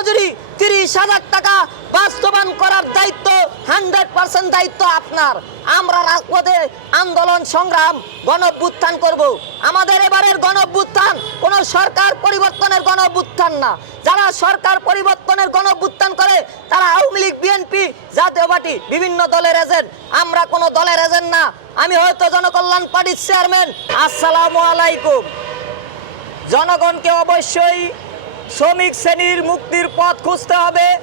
মজুরি তিরিশ হাজার টাকা বাস্তবায়ন করার দায়িত্ব, হান্ড্রেড পার্সেন্ট দায়িত্ব আপনার। আমরা রাজপথে আন্দোলন সংগ্রাম, গণভ্যুত্থান করব। আমাদের এবারের গণভ্যুত্থান কোনো সরকার পরিবর্তনের গণভ্যুত্থান না। যারা সরকার পরিবর্তনের গণভ্যুত্থান করে, তারা আওয়ামী লীগ, বিএনপি জাতীয় পার্টি, বিভিন্ন দলের এজেন্ট। আমরা কোনো দলের এজেন্ট না। আমি হয়তো জনকল্যাণ পার্টির চেয়ারম্যান। আসসালামু আলাইকুম। জনগণকে অবশ্যই শ্রমিক শ্রেণির মুক্তির পথ খুঁজতে হবে,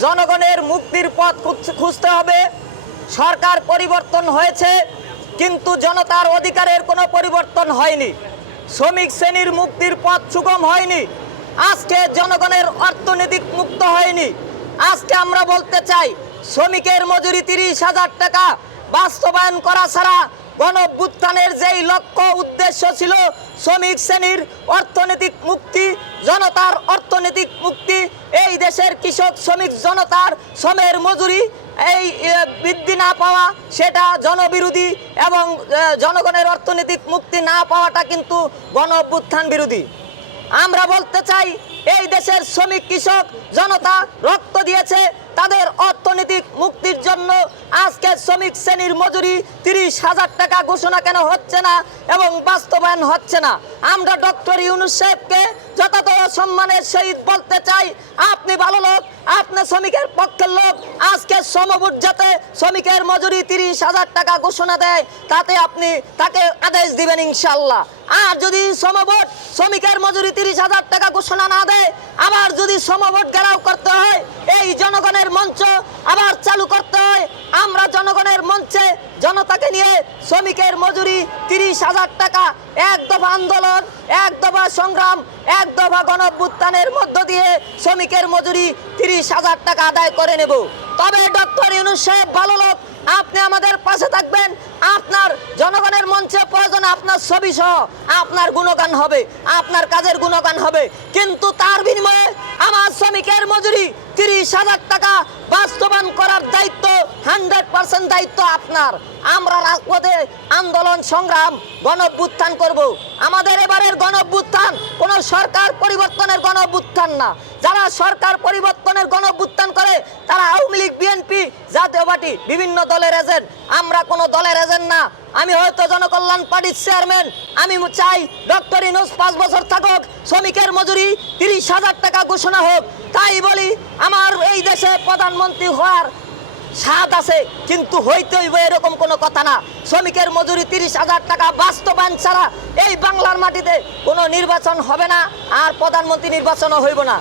জনগণের মুক্তির পথ খুঁজ- খুঁজতে হবে। সরকার পরিবর্তন হয়েছে, কিন্তু জনতার অধিকারের কোনো পরিবর্তন হয়নি। শ্রমিক শ্রেণির মুক্তির পথ সুগম হয়নি। আজকে জনগণের অর্থনৈতিক মুক্ত হয়নি। আজকে আমরা বলতে চাই, শ্রমিকের মজুরি তিরিশ হাজার টাকা বাস্তবায়ন করা ছাড়া গণভ্যুত্থানের যেই লক্ষ্য, উদ্দেশ্য ছিল শ্রমিক শ্রেণির অর্থনৈতিক মুক্তি, জনতার অর্থনৈতিক মুক্তি, এই দেশের কৃষক শ্রমিক জনতার শ্রমের মজুরি, এই বৃদ্ধি না পাওয়া, সেটা জনবিরোধী এবং জনগণের অর্থনৈতিক মুক্তি না পাওয়াটা কিন্তু গণভ্যুত্থান বিরোধী। আমরা বলতে চাই, এই দেশের শ্রমিক কৃষক জনতা রক্ত দিয়েছে, তাদের অর্থনৈতিক শ্রমিক শ্রেণির মজুরি তিরিশ হাজার টাকা ঘোষণা কেন হচ্ছে না এবং বাস্তবায়ন হচ্ছে না? আমরা ডক্টর ইউনুস সাহেবকে যথাযথ সম্মানের সহিত বলতে চাই। আপনি ভালো লোক, আপনি শ্রমিকের পক্ষের লোক। আজকে সমবুট যাতে শ্রমিকের মজুরি তিরিশ হাজার টাকা ঘোষণা দেয়, তাতে আপনি তাকে আদেশ দিবেন ইনশাল্লাহ আর যদি শ্রমবোর্ড শ্রমিকের মজুরি তিরিশ হাজার টাকা ঘোষণা না দেয়, আবার যদি শ্রমবোর্ড ঘেরাও করতে হয়, এই জনগণের মঞ্চ আবার চালু করতে হয়। আমরা জনগণের মঞ্চে জনতাকে নিয়ে শ্রমিকের মজুরি তিরিশ হাজার টাকা এক দফা আন্দোলন, এক দফা সংগ্রাম, এক দফা গণভ্যুত্থানের মধ্য দিয়ে শ্রমিকের মজুরি তিরিশ হাজার টাকা আদায় করে নেব। তবে ডক্টর ইউনুস সাহেব ভালো লোক, আপনি আমাদের জনগণের প্রয়োজন আপনার ছবি সহ আপনার গুণগান হবে, আপনার কাজের গুণগান হবে। কিন্তু তার বিনিময়ে আমার শ্রমিকের মজুরি তিরিশ হাজার টাকা বাস্তবায়ন করার দায়িত্ব, হান্ড্রেড পার্সেন্ট দায়িত্ব আপনার। আমরা রাজপথে আন্দোলন সংগ্রাম, গণভ্যুত্থান করব। আমাদের এবারের গণভ্যুত্থান কোনো সরকার পরিবর্তনের গণভ্যুত্থান না। যারা সরকার পরিবর্তনের গণভ্যুত্থান করে, তারা আওয়ামী লীগ, বিএনপি, জাতীয় পার্টি, বিভিন্ন দলের এজেন্ট। আমরা কোনো দলের এজেন্ট না। আমি হয়তো জনকল্যাণ পার্টির চেয়ারম্যান। আমি চাই ডক্টর ইনোস পাঁচ বছর থাকুক, শ্রমিকের মজুরি তিরিশ হাজার টাকা ঘোষণা হোক। তাই বলি আমার এই দেশে প্রধানমন্ত্রী হওয়ার স্বাদ আছে, কিন্তু হইতে হইব এরকম কোনো কথা না। শ্রমিকের মজুরি তিরিশ হাজার টাকা বাস্তবায়ন ছাড়া এই বাংলার মাটিতে কোনো নির্বাচন হবে না, আর প্রধানমন্ত্রী নির্বাচনও হইব না।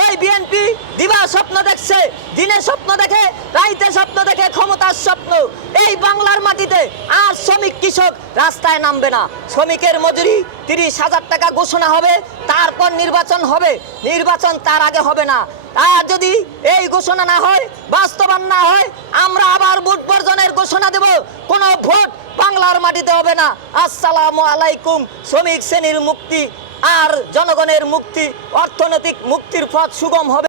ওই বিএনপি দিবা স্বপ্ন দেখছে, দিনে স্বপ্ন দেখে, রাইতে স্বপ্ন দেখে, ক্ষমতার স্বপ্ন। এই বাংলার মাটিতে আর শ্রমিক, কৃষক রাস্তায় নামবে না। শ্রমিকের মজুরি তিরিশ হাজার টাকা ঘোষণা হবে, তারপর নির্বাচন হবে। নির্বাচন তার আগে হবে না। আর যদি এই ঘোষণা না হয় বাস্তবায়ন না হয়, আমরা আবার ভোট বর্জনের ঘোষণা দেব। কোনো ভোট বাংলার মাটিতে হবে না। আসসালামু আলাইকুম, শ্রমিক শ্রেণির মুক্তি আর জনগণের মুক্তি, অর্থনৈতিক মুক্তির পথ সুগম হবে।